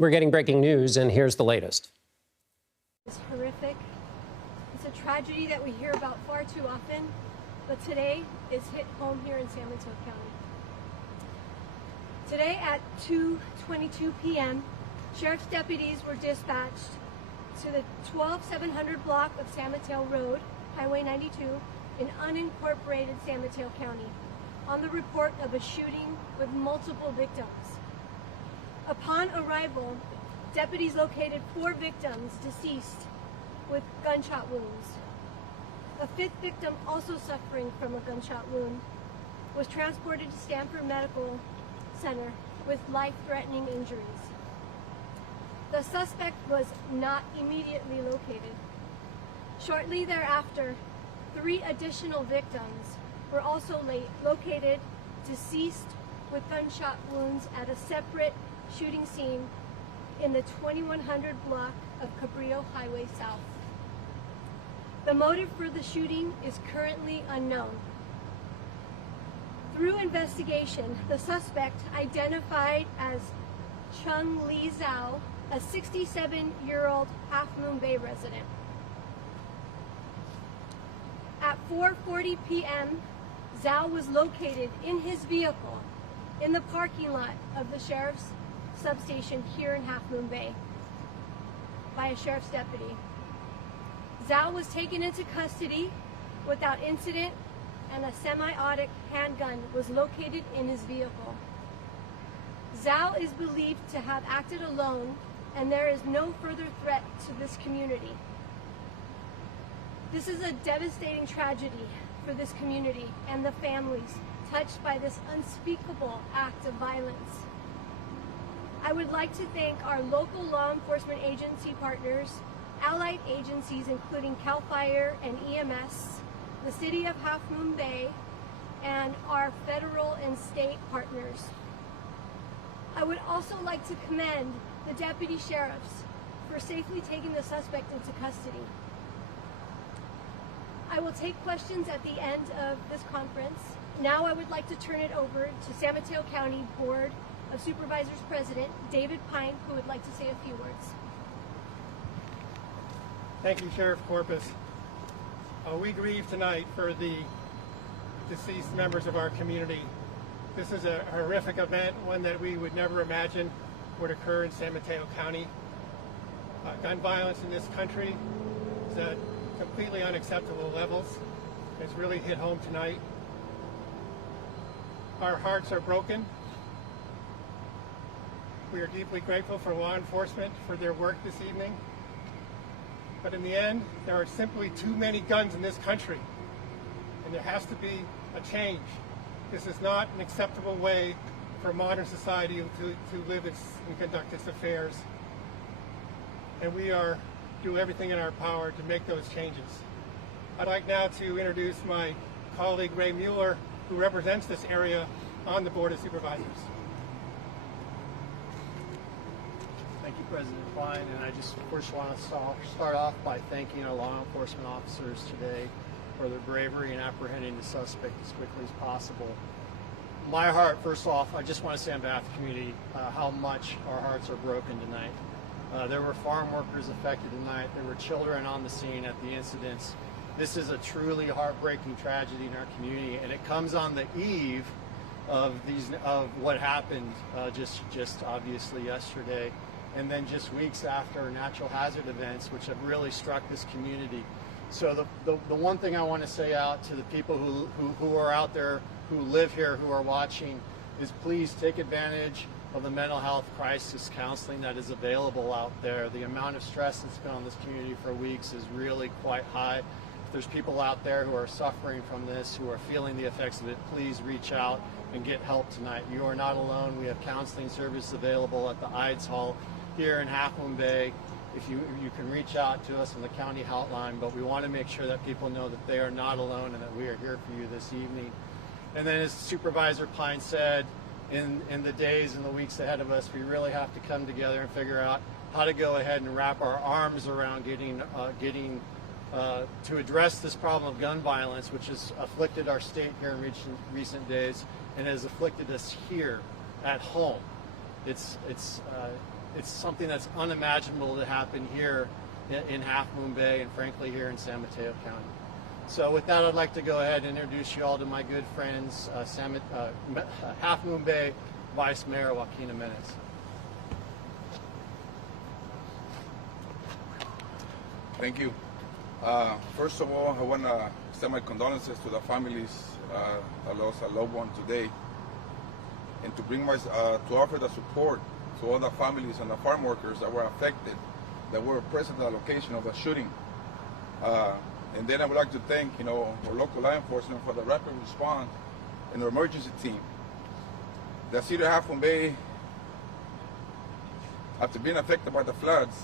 We're getting breaking news, and here's the latest. It's horrific. It's a tragedy that we hear about far too often, but today it's hit home here in San Mateo County. Today at 2:22 p.m., sheriff's deputies were dispatched to the 12700 block of San Mateo Road, Highway 92, in unincorporated San Mateo County, on the report of a shooting with multiple victims. Upon arrival, deputies located 4 victims deceased with gunshot wounds. A 5th victim, also suffering from a gunshot wound, was transported to Stanford Medical Center with life-threatening injuries. The suspect was not immediately located. Shortly thereafter, 3 additional victims were also located deceased with gunshot wounds at a separate shooting scene in the 2100 block of Cabrillo Highway South. The motive for the shooting is currently unknown. Through investigation, the suspect, identified as Chung Lee Zhao, a 67-year-old Half Moon Bay resident. At 4:40 p.m., Zhao was located in his vehicle in the parking lot of the sheriff's substation here in Half Moon Bay by a sheriff's deputy. Zhao was taken into custody without incident, and a semi-automatic handgun was located in his vehicle. Zhao is believed to have acted alone, and there is no further threat to this community. This is a devastating tragedy for this community and the families touched by this unspeakable act of violence. I would like to thank our local law enforcement agency partners, allied agencies including CAL FIRE and EMS, the City of Half Moon Bay, and our federal and state partners. I would also like to commend the deputy sheriffs for safely taking the suspect into custody. I will take questions at the end of this conference. Now I would like to turn it over to San Mateo County Board of Supervisors President David Pine, who would like to say a few words. Thank you, Sheriff Corpus. We grieve tonight for the deceased members of our community. This is a horrific event, one that we would never imagine would occur in San Mateo County. Gun violence in this country is at completely unacceptable levels. It's really hit home tonight. Our hearts are broken. We are deeply grateful for law enforcement for their work this evening. But in the end, there are simply too many guns in this country, and there has to be a change. This is not an acceptable way for modern society to live and conduct its affairs. And we are doing everything in our power to make those changes. I'd like now to introduce my colleague Ray Mueller, who represents this area on the Board of Supervisors. Thank you, President Pine, and I just first want to start off by thanking our law enforcement officers today for their bravery in apprehending the suspect as quickly as possible. My heart, first off, I just want to say on behalf of the community how much our hearts are broken tonight. There were farm workers affected tonight. There were children on the scene at the incidents. This is a truly heartbreaking tragedy in our community, and it comes on the eve of what happened just obviously yesterday, and then just weeks after natural hazard events, which have really struck this community. So the one thing I want to say out to the people who are out there, who live here, who are watching, is please take advantage of the mental health crisis counseling that is available out there. The amount of stress that's been on this community for weeks is really quite high. If there's people out there who are suffering from this, who are feeling the effects of it, please reach out and get help tonight. You are not alone. We have counseling services available at the IDES Hall here in Half Moon Bay. If you can reach out to us on the county hotline, but we want to make sure that people know that they are not alone and that we are here for you this evening. And then, as Supervisor Pine said, in the days and the weeks ahead of us, we really have to come together and figure out how to go ahead and wrap our arms around getting to address this problem of gun violence, which has afflicted our state here in recent days and has afflicted us here at home. It's it's something that's unimaginable to happen here in Half Moon Bay and frankly here in San Mateo County. So with that, I'd like to go ahead and introduce you all to my good friends, Half Moon Bay Vice Mayor Joaquin Jimenez. Thank you. First of all, I want to extend my condolences to the families that lost a loved one today, and to bring to offer the support to all the families and the farm workers that were affected, that were present at the location of the shooting. And then I would like to thank, our local law enforcement for the rapid response and the emergency team. The city of Half Moon Bay, after being affected by the floods,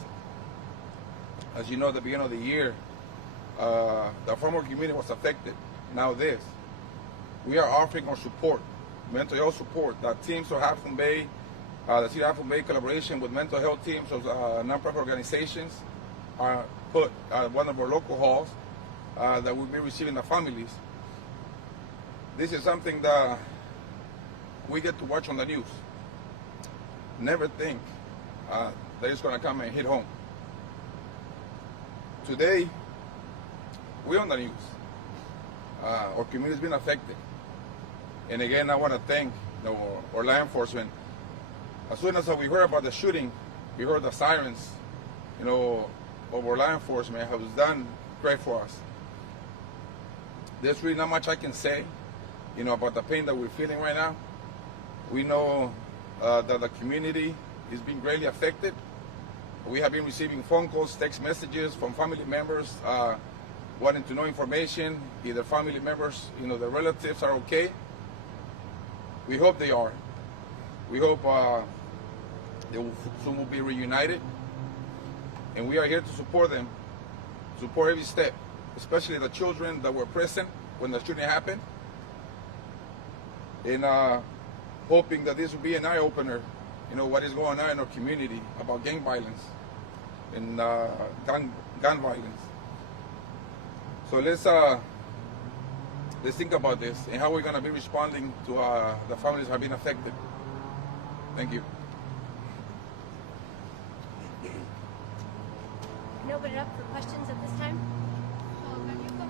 as you know, at the beginning of the year, the farmer community was affected. Now we are offering our support, mental health support. The teams of Half Moon Bay, the city of Half Moon Bay, collaboration with mental health teams of nonprofit organizations, are put at one of our local halls that will be receiving the families. This is something that we get to watch on the news. Never think that it's going to come and hit home. Today, we're on the news. Our community has been affected. And again, I want to thank our law enforcement. As soon as we heard about the shooting, we heard the sirens, of our law enforcement has done great for us. There's really not much I can say, about the pain that we're feeling right now. We know that the community is being greatly affected. We have been receiving phone calls, text messages from family members wanting to know information, either family members, their relatives are okay. We hope they are. We hope they will soon will be reunited. And we are here to support them, support every step, especially the children that were present when the shooting happened. And hoping that this will be an eye-opener, what is going on in our community about gang violence and gun violence. So let's think about this and how we're going to be responding to the families that have been affected. Thank you. Can I open it up for questions at this time?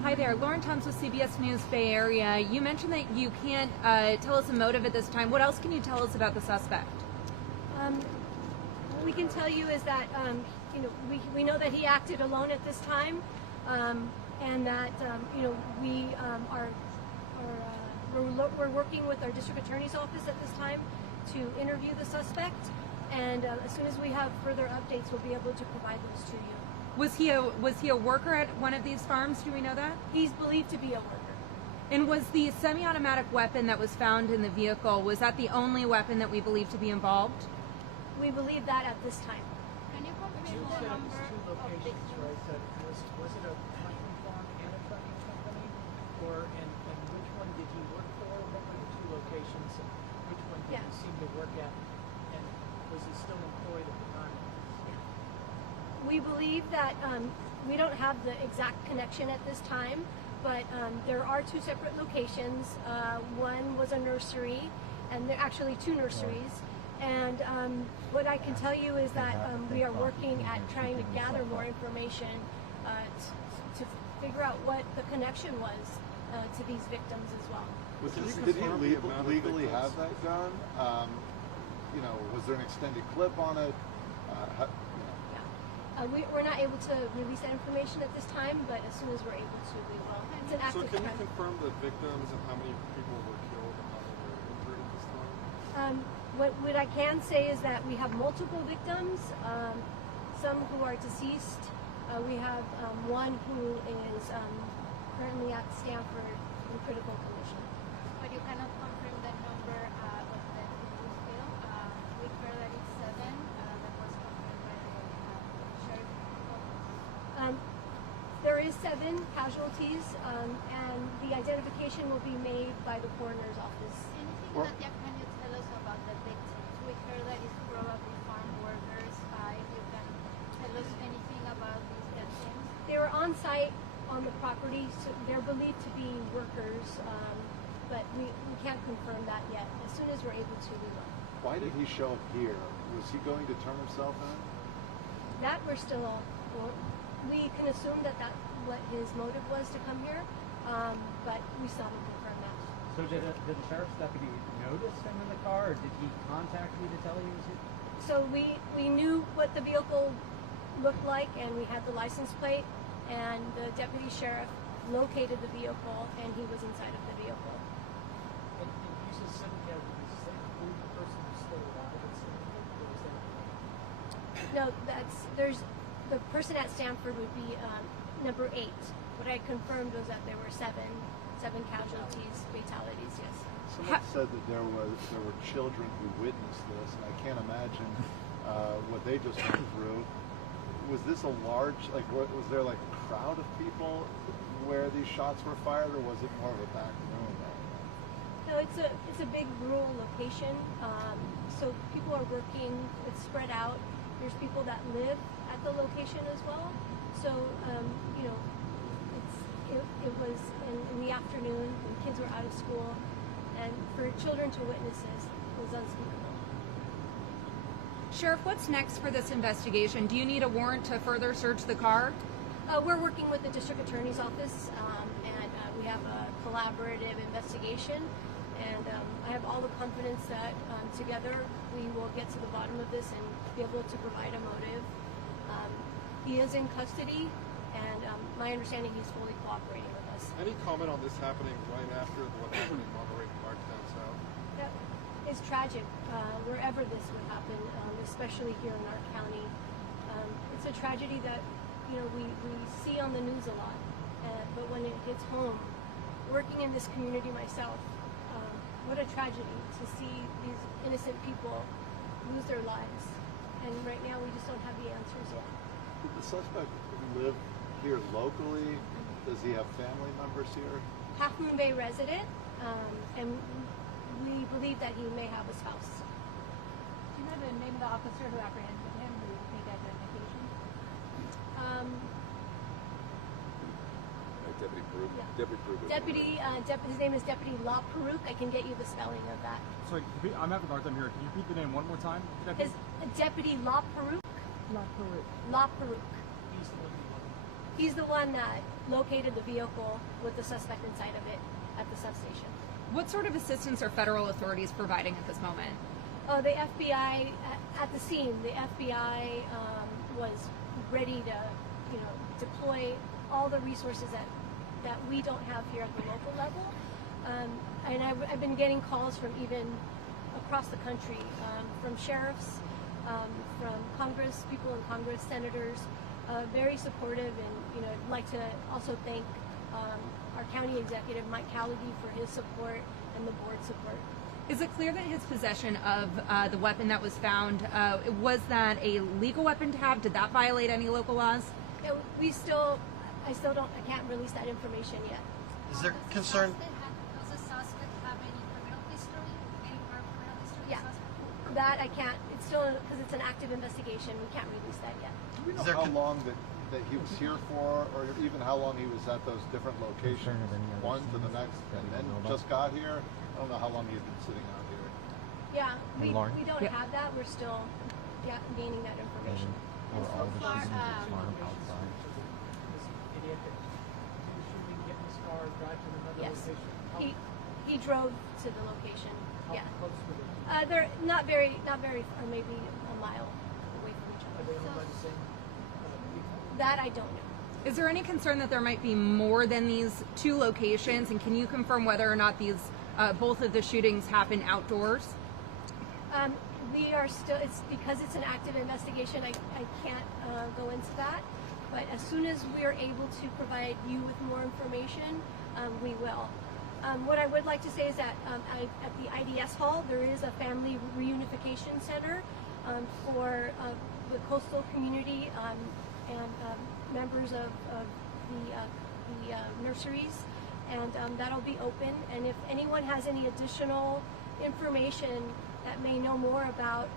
Hi there, Lauren Thoms with CBS News Bay Area. You mentioned that you can't tell us a motive at this time. What else can you tell us about the suspect? What we can tell you is that we know that he acted alone at this time, and that we're working with our district attorney's office at this time to interview the suspect, and as soon as we have further updates, we'll be able to provide those to you. Was he a worker at one of these farms? Do we know that? He's believed to be a worker. And was the semi-automatic weapon that was found in the vehicle, was that the only weapon that we believe to be involved? We believe that at this time. Can you confirm the number of victims? Right, was it a trucking farm and a trucking company? And which one did he work for? What were the two locations? Which one did he seem to work at? And was he still employed at the time? We believe that we don't have the exact connection at this time, but there are two separate locations. One was a nursery, and there are actually two nurseries. And what I can tell you is that we are working at trying to gather more information to figure out what the connection was to these victims as well. Did he legally have that gun? Was there an extended clip on it? We're not able to release that information at this time, but as soon as we're able to, we will. It's an active So can crime. you confirm the victims and how many people were killed and how they were injured at this time? What I can say is that we have multiple victims, some who are deceased. We have one who is currently at Stanford in critical condition. But you cannot confirm the number of the victims killed. We heard that it's 7. That was confirmed by the sheriff. There is 7 casualties, and the identification will be made by the coroner's office. Anything that can you tell us about the victims? We heard that it's probably farm workers. If you can tell us anything about these victims. They were on site on the property, so they're believed to be workers, but we can't confirm that yet. As soon as we're able to, we will. Why did he show up here? Was he going to turn himself in? That we're still, we can assume that that's what his motive was to come here, but we still haven't confirmed that. So did the sheriff's deputy notice him in the car, or did he contact you to tell you he was here? So we knew what the vehicle looked like, and we had the license plate, and the deputy sheriff located the vehicle, and he was inside of the vehicle. And you said seven casualties. Is that including the person who's still alive at Stanford, or is that? No, there's the person at Stanford would be number 8. What I confirmed was that there were seven casualties, fatalities. Yes. Someone said that there were children who witnessed this, and I can't imagine what they just went through. Was this a large, was there like a crowd of people where these shots were fired, or was it more of a back room? No, it's a big rural location, so people are working. It's spread out. There's people that live at the location as well. So it was in the afternoon when kids were out of school, and for children to witness this was unspeakable. Sheriff, what's next for this investigation? Do you need a warrant to further search the car? We're working with the district attorney's office, and we have a collaborative investigation. And I have all the confidence that together we will get to the bottom of this and be able to provide a motive. He is in custody, and my understanding he's fully cooperating with us. Any comment on this happening right after what happened in Monterey Park down south? That is tragic, wherever this would happen, especially here in our county. It's a tragedy that we see on the news a lot, but when it hits home, working in this community myself, what a tragedy to see these innocent people lose their lives. And right now we just don't have the answers yet. Did the suspect live here locally? Does he have family members here? Half Moon Bay resident, and we believe that he may have a spouse. Do you know the name of the officer who apprehended him, who made that identification? Deputy his name is Deputy La Peruque. I can get you the spelling of that. Sorry, I'm having a hard time here. Can you repeat the name one more time? His Deputy La Peruque. La Peruque. La Peruque. He's the one that located the vehicle with the suspect inside of it at the substation. What sort of assistance are federal authorities providing at this moment? Oh, the FBI at the scene. The FBI was ready to, deploy all the resources that we don't have here at the local level. And I've been getting calls from even across the country, from sheriffs, from Congress, people in Congress, senators, very supportive. And I'd like to also thank our county executive, Mike Callaghy, for his support and the board support. Is it clear that his possession of the weapon that was found, was that a legal weapon to have? Did that violate any local laws? I can't release that information yet. Is there concern? Does the suspect have any criminal history? Any prior criminal history? Yeah, that I can't. It's still because it's an active investigation. We can't release that yet. Do we know how long that he was here for, or even how long he was at those different locations, one to the next, and then just got here? I don't know how long he had been sitting out here. Yeah, we don't have that. We're still gaining that information. So far, yes, he drove to the location. Yeah, they're not very far, maybe a mile away from each other. That I don't know. Is there any concern that there might be more than these 2 locations, and can you confirm whether or not these both of the shootings happen outdoors? We are still. It's because it's an active investigation. I can't go into that. But as soon as we are able to provide you with more information, we will. What I would like to say is that at the IDS Hall, there is a family reunification center for the coastal community and members of the nurseries, and that'll be open. And if anyone has any additional information that may know more about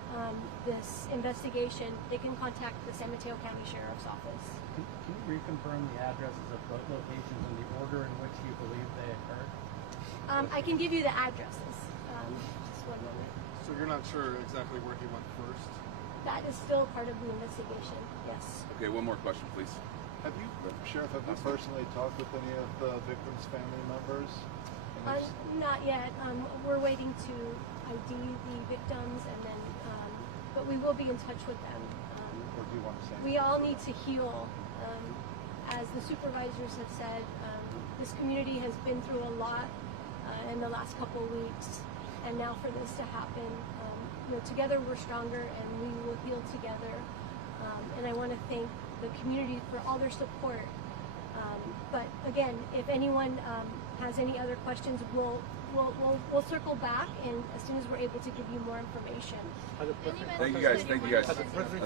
this investigation, they can contact the San Mateo County Sheriff's Office. Can you reconfirm the addresses of both locations and the order in which you believe they occurred? I can give you the addresses. Just one moment. So So you're not sure exactly where he went first? That is still part of the investigation, yes. Okay, one more question, please. Have you, Sheriff, personally talked with any of the victims' family members? Not yet. We're waiting to ID the victims, and then, but we will be in touch with them. Or do you want to say? We all need to heal. As the supervisors have said, this community has been through a lot in the last couple of weeks, and now for this to happen, together we're stronger, and we will heal together. And I want to thank the community for all their support. But again, if anyone has any other questions, we'll circle back, and as soon as we're able to give you more information. Thank you guys.